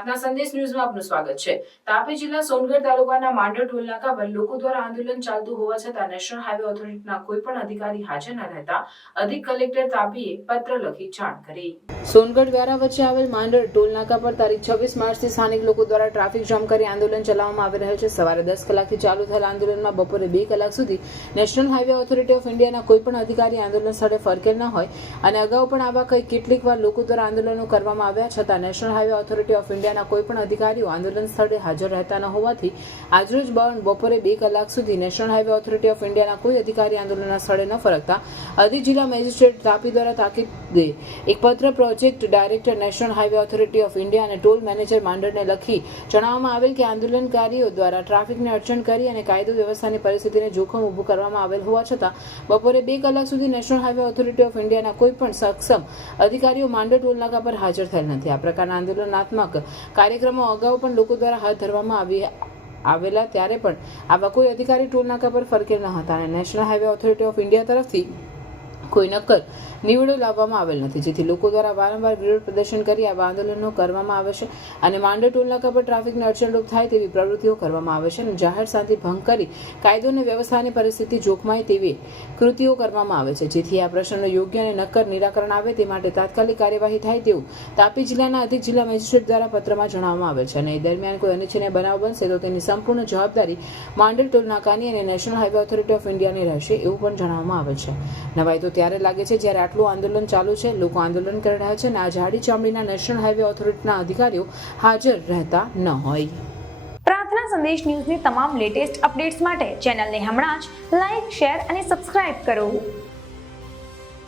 પ્રાર્થના સંદેશ ન્યૂઝમાં આપનું સ્વાગત છે। તાપી જિલ્લા સોનગઢ તાલુકાના માંડર ટોલ નાકા પર લોકો દ્વારા આંદોલન ચાલતું હોવા છતાં નેશનલ હાઈવે ઓથોરિટીના કોઈ પણ અધિકારી હાજર ન રહેતા અધિક કલેક્ટર તાપીએ પત્ર લખી જાણ કરી। સોનગઢ વ્યારા વચ્ચે આવેલ માંડર ટોલ નાકા પર તારીખ 26 માર્ચથી સ્થાનિક લોકો દ્વારા ટ્રાફિક જામ કરી આંદોલન ચલાવવામાં આવી રહ્યું છે। સવારે 10 કલાકથી ચાલુ થયેલ આંદોલનમાં બપોરે 2 કલાક સુધી નેશનલ હાઈવે ઓથોરિટી ઓફ ઇન્ડિયાના કોઈ પણ અધિકારી આંદોલન સ્થળે ફરકેલ ન હોય અને અગાઉ પણ આવા કેટલીક વાર લોકો દ્વારા આંદોલનો કરવામાં આવ્યા છતાં નેશનલ હાઈવે ઓથોરિટી ઓફ ઇન્ડિયાના કોઈ પણ અધિકારીઓ આંદોલન સ્થળે હાજર રહેતા ન હોવાથી આજરોજ બપોરે 2 કલાક સુધી નેશનલ હાઈવે ઓથોરિટી ઓફ ઇન્ડિયાના કોઈ અધિકારી આંદોલનના સ્થળે ન ફરકતા અધિક જિલ્લા મેજિસ્ટ્રેટ તાપી દ્વારા તાકીદે એક પત્ર project director national highway authority of India અને ટોલ મેનેજર માંડરને લખી જણાવવામાં આવેલ કે આંદોલનકારીઓ દ્વારા ટ્રાફિકને અડચણ કરી અને કાયદો વ્યવસ્થાની પરિસ્થિતિને જોખમ ઊભું કરવામાં આવેલ હોવા છતાં બપોરે 2 કલાક સુધી નેશનલ હાઈવે ઓથોરિટી ઓફ ઇન્ડિયાના કોઈ પણ સક્ષમ અધિકારીઓ માંડર ટોલ નાકા પર હાજર થયેલ નથી। આ પ્રકારના આંદોલનાત્મક કાર્યક્રમો અગાઉ પણ લોકો દ્વારા હાથ ધરવામાં આવેલા ત્યારે પણ આવા કોઈ અધિકારી ટોલ નાકા પર ફરકેલ ન હતા અને national highway authority of India તરફથી કોઈ નક્કર નિવેડો લાવવામાં આવેલ નથી, જેથી લોકો દ્વારા વારંવાર વિરોધ પ્રદર્શન કરી આવા આંદોલનો કરવામાં આવે છે અને માંડર ટોલ નાકા પર ટ્રાફિકને અડચણરૂપ થાય તેવી પ્રવૃત્તિઓ કરવામાં આવે છે અને જાહેર શાંતિ ભંગ કરી કાયદો અને વ્યવસ્થાની પરિસ્થિતિ જોખમાય તેવી કૃતિઓ કરવામાં આવે છે, જેથી આ પ્રશ્નનો યોગ્ય અને નક્કર નિરાકરણ આવે તે માટે તાત્કાલિક કાર્યવાહી થાય તેવું તાપી જિલ્લાના અધિક જિલ્લા મેજિસ્ટ્રેટ દ્વારા પત્રમાં જણાવવામાં આવે છે અને એ દરમિયાન કોઈ અનિચ્છનીય બનાવ બનશે તો તેની સંપૂર્ણ જવાબદારી માંડર ટોલ નાકાની અને નેશનલ હાઈવે ઓથોરિટી ઓફ ઇન્ડિયાની રહેશે એવું પણ જણાવવામાં આવે છે। નવાઈ તો ત્યારે લાગે છે જ્યારે આટલું આંદોલન ચાલુ છે, લોકો આંદોલન કરી રહ્યા છે અને આ જાડી ચામડીના નેશનલ હાઈવે ઓથોરિટીના અધિકારીઓ હાજર રહેતા ન હોય। પ્રાર્થના સંદેશ ન્યૂઝની તમામ લેટેસ્ટ અપડેટ્સ માટે ચેનલને હમણાં જ લાઈક, શેર અને સબસ્ક્રાઇબ કરો।